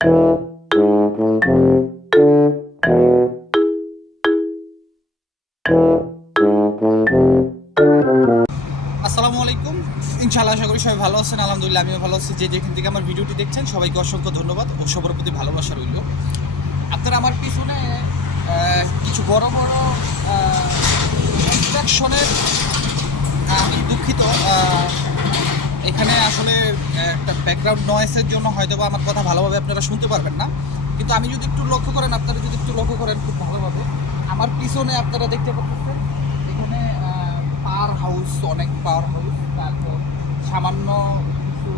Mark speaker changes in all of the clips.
Speaker 1: আসসালামু আলাইকুম। ইনশাআল্লাহ আশা করি সবাই ভালো আছেন। আলহামদুলিল্লাহ, আমিও ভালো আছি। যে যেখান থেকে আমার ভিডিওটি দেখছেন, সবাইকে অসংখ্য ধন্যবাদ ও সবার প্রতি ভালোবাসা রইল। আপনারা আমার পিছনে কিছু বড় বড় কনস্ট্রাকশনের আমি দুঃখিত এখানে আসলে একটা ব্যাকগ্রাউন্ড নয়েসের জন্য হয়তো বা আমার কথা ভালোভাবে আপনারা শুনতে পারবেন না। কিন্তু আমি যদি একটু লক্ষ্য করেন, আপনারা যদি একটু লক্ষ্য করেন খুব ভালোভাবে, আমার পিছনে আপনারা দেখতে পাচ্ছেন, এখানে পাওয়ার হাউস অনেক পাওয়ার হাউস তারপর সামান্য কিছু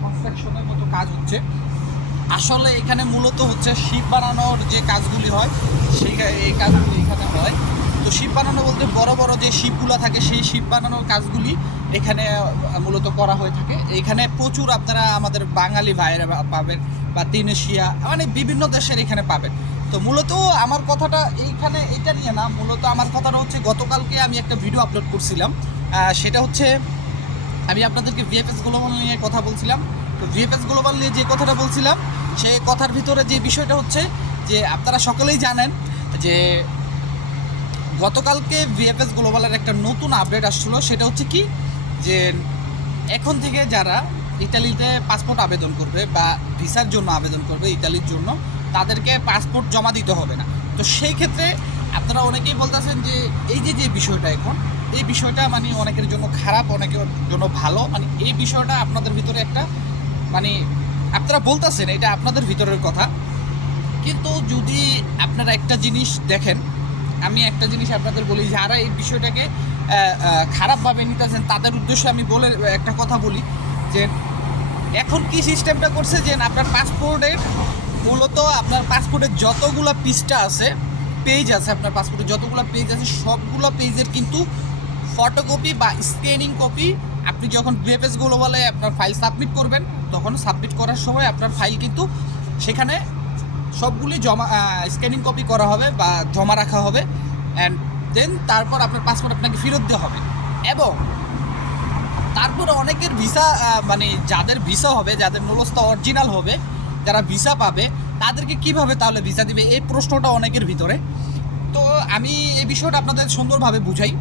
Speaker 1: কনস্ট্রাকশনের মতো কাজ হচ্ছে। আসলে এখানে মূলত হচ্ছে শিপ বানানোর যে কাজগুলি হয়, সেই এই কাজগুলি এখানে হয়। তো শিপ বানানো বলতে বড় বড় যে শিপগুলো থাকে, সেই শিপ বানানোর কাজগুলি এখানে মূলত করা হয়ে থাকে। এখানে প্রচুর আপনারা আমাদের বাঙালি ভাইয়েরা পাবেন বা তিনেশিয়া মানে বিভিন্ন দেশের এখানে পাবেন। তো মূলত আমার কথাটা এইখানে এটা নিয়ে না, মূলত আমার কথাটা হচ্ছে গতকালকে আমি একটা ভিডিও আপলোড করছিলাম। সেটা হচ্ছে, আমি আপনাদেরকে ভিএফএস গ্লোবাল নিয়ে কথা বলছিলাম। তো ভিএফএস গ্লোবাল নিয়ে যে কথাটা বলছিলাম, সেই কথার ভিতরে যে বিষয়টা হচ্ছে যে আপনারা সকলেই জানেন যে গতকালকে ভিএফএস গ্লোবালের একটা নতুন আপডেট আসছিল, সেটা হচ্ছে কি? যে এখন থেকে যারা ইতালিতে পাসপোর্ট আবেদন করবে বা ভিসার জন্য আবেদন করবে ইতালির জন্য, তাদেরকে পাসপোর্ট জমা দিতে হবে না। তো সেই ক্ষেত্রে আপনারা অনেকেই বলতেছেন যে, এই যে যে বিষয়টা এখন, এই বিষয়টা মানে অনেকের জন্য খারাপ, অনেকের জন্য ভালো মানে এই বিষয়টা আপনাদের ভিতরে একটা মানে আপনারা বলতেছেন, এটা আপনাদের ভিতরের কথা। কিন্তু যদি আপনারা একটা জিনিস দেখেন আমি একটা জিনিস আপনাদের বলি, যারা এই বিষয়টাকে খারাপভাবে নিতেছেন, তাদের উদ্দেশ্যে আমি বলে, একটা কথা বলি যে, এখন কি সিস্টেমটা করছে যে, আপনার পাসপোর্টের, মূলত আপনার পাসপোর্টের যতগুলো পৃষ্ঠা আছে পেজ আছে আপনার পাসপোর্টের যতগুলো পেজ আছে, সবগুলো পেজের কিন্তু ফটোকপি বা স্ক্যানিং কপি আপনি যখন ভিএফএস গ্লোবালে আপনার ফাইল সাবমিট করবেন, তখন সাবমিট করার সময় আপনার ফাইল কিন্তু সেখানে সবগুলি জমা স্ক্যানিং কপি করা হবে বা জমা রাখা হবে। অ্যান্ড দেন তারপর আপনার পাসপোর্ট আপনাকে ফেরত দেওয়া হবে। এবং তারপরে অনেকের ভিসা মানে যাদের ভিসা হবে, যাদের নুলস্তা অরিজিনাল হবে, যারা ভিসা পাবে, তাদেরকে কীভাবে তাহলে ভিসা দিবে? এই প্রশ্নটা অনেকের ভিতরে। তো আমি এই বিষয়টা আপনাদের সুন্দরভাবে বুঝাই।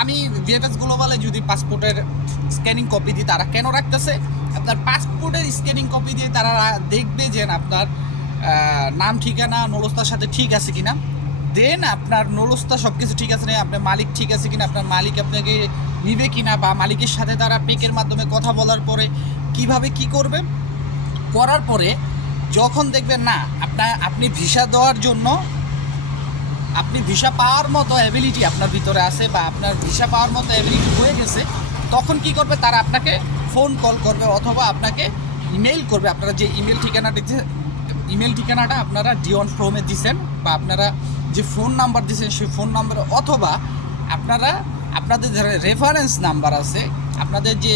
Speaker 1: আমি ভিএফএস গ্লোবালে যদি পাসপোর্টের স্ক্যানিং কপি দিই, তারা কেন রাখতেছে? আপনার পাসপোর্টের স্ক্যানিং কপি দিয়ে তারা দেখবে যে আপনার নাম, ঠিকানা, নলস্তার সাথে ঠিক আছে কিনা? দেন আপনার নলস্তা সব কিছু ঠিক আছে না আপনার মালিক ঠিক আছে কিনা? আপনার মালিক আপনাকে নিবে কিনা? বা মালিকের সাথে তারা পেকের মাধ্যমে কথা বলার পরে কীভাবে কি করবে? করার পরে যখন দেখবেন, না, আপনার, আপনি ভিসা দেওয়ার জন্য, আপনি ভিসা পাওয়ার মতো অ্যাবিলিটি আপনার ভিতরে আছে বা আপনার ভিসা পাওয়ার মতো অ্যাবিলিটি হয়ে গেছে, তখন কি করবে? তারা আপনাকে ফোন কল করবে অথবা আপনাকে ইমেল করবে। আপনারা যে ইমেল ঠিকানাটা ইমেল ঠিকানাটা আপনারা ডিওন ফ্রমে দিছেন বা আপনারা যে ফোন নাম্বার দিয়েছেন সেই ফোন নাম্বার অথবা আপনারা আপনাদের রেফারেন্স নাম্বার আছে, আপনাদের যে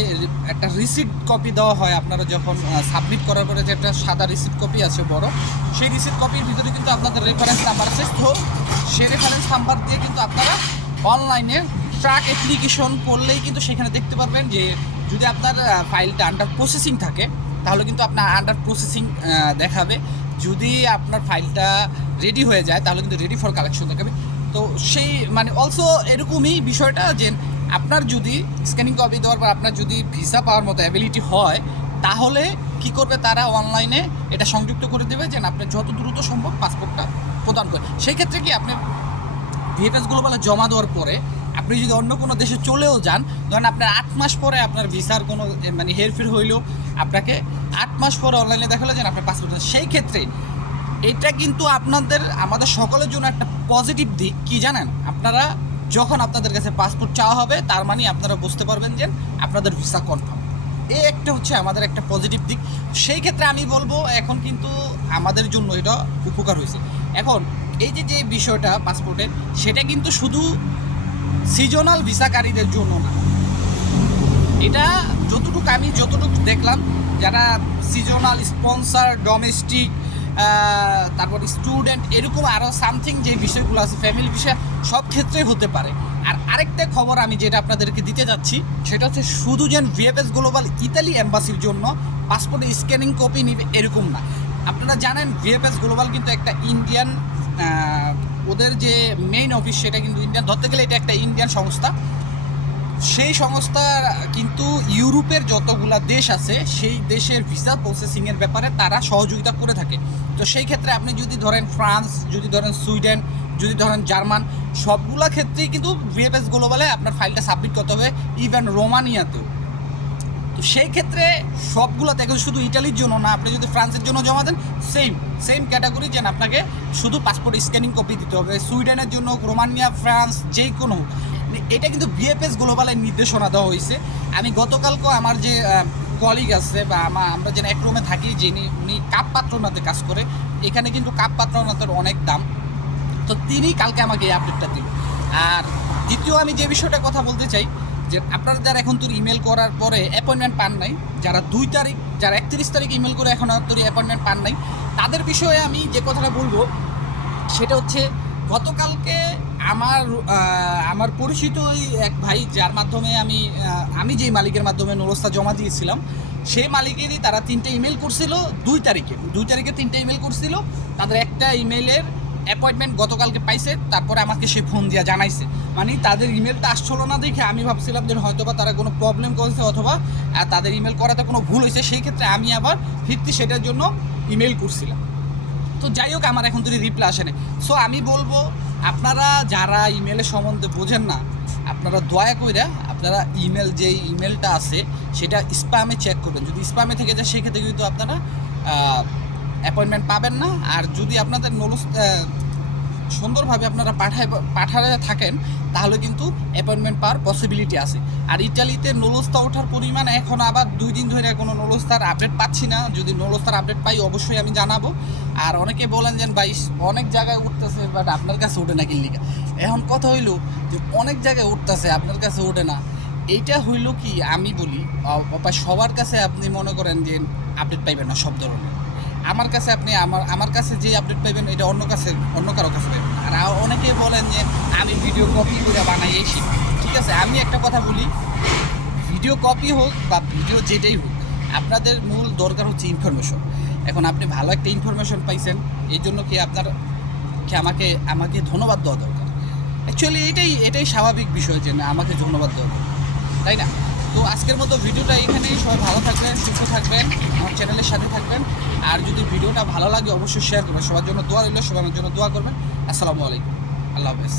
Speaker 1: একটা রিসিপ্ট কপি দেওয়া হয়, আপনারা যখন সাবমিট করার পরে যে একটা সাদা রিসিপ্ট কপি আছে বড়, সেই রিসিট কপির ভিতরে কিন্তু আপনাদের রেফারেন্স নাম্বার আছে। তো সেই রেফারেন্স নাম্বার দিয়ে কিন্তু আপনারা অনলাইনে ট্রাক অ্যাপ্লিকেশন করলেই কিন্তু সেখানে দেখতে পারবেন যে যদি আপনার ফাইলটা আন্ডার প্রসেসিং থাকে তাহলে কিন্তু আপনার আন্ডার প্রসেসিং দেখাবে। যদি আপনার ফাইলটা রেডি হয়ে যায়, তাহলে কিন্তু রেডি ফর কালেকশন দেখাবে। তো সেই মানে অলসো এরকমই বিষয়টা যে আপনার যদি স্ক্যানিং কপি দেওয়ার পর আপনার যদি ভিসা পাওয়ার মতো অ্যাবিলিটি হয়, তাহলে কি করবে তারা অনলাইনে এটা সংযুক্ত করে দেবে যে আপনি যত দ্রুত সম্ভব পাসপোর্টটা প্রদান করে। সেই ক্ষেত্রে কি আপনি ভিএফএস গ্লোবালে জমা দেওয়ার পরে আপনি যদি অন্য কোনো দেশে চলেও যান, ধরেন আপনার আট মাস পরে আপনার ভিসার কোনো মানে হেরফের হইলেও আপনাকে আট মাস পরে অনলাইনে দেখাল যে আপনার পাসপোর্ট সেই ক্ষেত্রে এটা কিন্তু আপনাদের, আমাদের সকলের জন্য একটা পজিটিভ দিক। কি জানেন? আপনারা যখন আপনাদের কাছে পাসপোর্ট চাওয়া হবে, তার মানে আপনারা বুঝতে পারবেন যে আপনাদের ভিসা কনফার্ম এই একটা হচ্ছে আমাদের একটা পজিটিভ দিক। সেই ক্ষেত্রে আমি বলব, এখন কিন্তু আমাদের জন্য এটা উপকার হয়েছে। এখন, এই যে যে বিষয়টা পাসপোর্টের সেটা কিন্তু শুধু সিজনাল ভিসাকারীদের জন্য না। এটা যতটুকু আমি যতটুকু দেখলাম, যারা সিজনাল স্পন্সার ডোমেস্টিক তারপর স্টুডেন্ট এরকম আরও সামথিং যে বিষয়গুলো আছে ফ্যামিলি বিষয়, সব ক্ষেত্রেই হতে পারে। আর আরেকটা খবর আমি যেটা আপনাদেরকে দিতে যাচ্ছি, সেটা হচ্ছে শুধু যেন ভিএফএস গ্লোবাল ইতালি এম্বাসির জন্য পাসপোর্টের স্ক্যানিং কপি নিবে, এরকম না। আপনারা জানেন ভিএফএস গ্লোবাল কিন্তু একটা ইন্ডিয়ান ওদের যে মেইন অফিস সেটা কিন্তু ইন্ডিয়ান ধরতে গেলে এটা একটা ইন্ডিয়ান সংস্থা। সেই সংস্থা কিন্তু ইউরোপের যতগুলা দেশ আছে, সেই দেশের ভিসা প্রসেসিংয়ের ব্যাপারে তারা সহযোগিতা করে থাকে। তো সেই ক্ষেত্রে আপনি যদি ধরেন ফ্রান্স যদি ধরেন সুইডেন যদি ধরেন জার্মান সবগুলা ক্ষেত্রেই কিন্তু ভিএফএস গ্লোবালে আপনার ফাইলটা সাবমিট করতে হবে ইভেন রোমানিয়াতেও তো সেই ক্ষেত্রে সবগুলো দেখেন শুধু ইটালির জন্য না, আপনি যদি ফ্রান্সের জন্য জমা দেন সেম সেম ক্যাটাগরি যেন আপনাকে শুধু পাসপোর্ট স্ক্যানিং কপি দিতে হবে। সুইডেনের জন্য, রোমানিয়া, ফ্রান্স, যে কোনো। এটা কিন্তু বিএফএস গ্লোবালের নির্দেশনা দেওয়া হয়েছে। আমি গতকালকে আমার যে কলিগ আছে বা আমা, আমরা যেন এক রুমে থাকি, যিনি, উনি কাপ পাত্রনাথে কাজ করে, এখানে কিন্তু কাপ পাত্রনাথের অনেক দাম। তো তিনি কালকে আমাকে এই আপডেটটা দিল। আর দ্বিতীয় আমি যে বিষয়টা কথা বলতে চাই যে আপনারা যারা এখন তোর ইমেল করার পরে অ্যাপয়েন্টমেন্ট পান নাই, যারা দুই তারিখ, যারা একত্রিশ তারিখ ইমেল করে এখন তোর অ্যাপয়েন্টমেন্ট পান নাই, তাদের বিষয়ে আমি যে কথাটা বলব, সেটা হচ্ছে গতকালকে আমার আমার পরিচিত ওই এক ভাই, যার মাধ্যমে আমি আমি যেই মালিকের মাধ্যমে নরস্তা জমা দিয়েছিলাম, সেই মালিকেরই তারা তিনটে ইমেল করছিল দুই তারিখে। দুই তারিখে তিনটে ইমেল করছিল, তাদের একটা ইমেলের অ্যাপয়েন্টমেন্ট গতকালকে পাইছে, তারপরে আমাকে সে ফোন দিয়া জানাইছে। মানে তাদের ইমেলটা আসছিল না দেখে আমি ভাবছিলাম যে হয়তো বা তারা কোনো প্রবলেম করেছে অথবা তাদের ইমেল করাতে কোনো ভুল হয়েছে, সেই ক্ষেত্রে আমি আবার ফিরতি সেটার জন্য ইমেল করছিলাম। তো যাই হোক, আমার এখন যদি রিপ্লাই আসে না সো আমি বলব, আপনারা যারা ইমেলের সম্বন্ধে বোঝেন না, আপনারা দয়া কইরা আপনারা ইমেল যে ইমেলটা আছে, সেটা স্প্যামে চেক করবেন। যদি স্প্যামে থেকে যায়, সেক্ষেত্রে কিন্তু আপনারা অ্যাপয়েন্টমেন্ট পাবেন না। আর যদি আপনাদের নলস সুন্দরভাবে আপনারা পাঠায় পাঠাতে থাকেন, তাহলে কিন্তু অ্যাপয়েন্টমেন্ট পাওয়ার পসিবিলিটি আছে। আর ইটালিতে নলস্তা ওঠার পরিমাণ এখন আবার দুই দিন ধরে কোনো নলস্তার আপডেট পাচ্ছি না। যদি নলস্তার আপডেট পাই, অবশ্যই আমি জানাব। আর অনেকে বলেন যে, ভাই, অনেক জায়গায় উঠতেছে বাট আপনার কাছে ওঠে না কিনলিকা এখন কথা হইল যে, অনেক জায়গায় উঠতেছে, আপনার কাছে ওঠে না। এইটা হইল কি, আমি বলি সবার কাছে আপনি মনে করেন যে, আপডেট পাইবেন না সব ধরনের। আমার কাছে আপনি আমার আমার কাছে যে আপডেট পাইবেন, এটা অন্য কাছে অন্য কারও কাছে আর অনেকে বলেন যে, আমি ভিডিও কপি করে বানাই এই সেই। ঠিক আছে, আমি একটা কথা বলি। ভিডিও কপি হোক বা ভিডিও যেটাই হোক, আপনাদের মূল দরকার হচ্ছে ইনফরমেশন এখন আপনি ভালো একটা ইনফরমেশন পাইছেন, এই জন্য কি আপনার কি আমাকে আমাকে ধন্যবাদ দেওয়া দরকার? অ্যাকচুয়ালি এটাই এটাই স্বাভাবিক বিষয় যে না আমাকে ধন্যবাদ দেওয়া দরকার। তাই না? তো আজকের মতো ভিডিওটা এখানেই। সবাই ভালো থাকবেন, সুস্থ থাকবেন, আমার চ্যানেলের সাথে থাকবেন। আর যদি ভিডিওটা ভালো লাগে, অবশ্যই শেয়ার করবেন। সবার জন্য দোয়া রইল সবার জন্য দোয়া করবেন। আসসালামু আলাইকুম। আল্লাহ হাফেজ।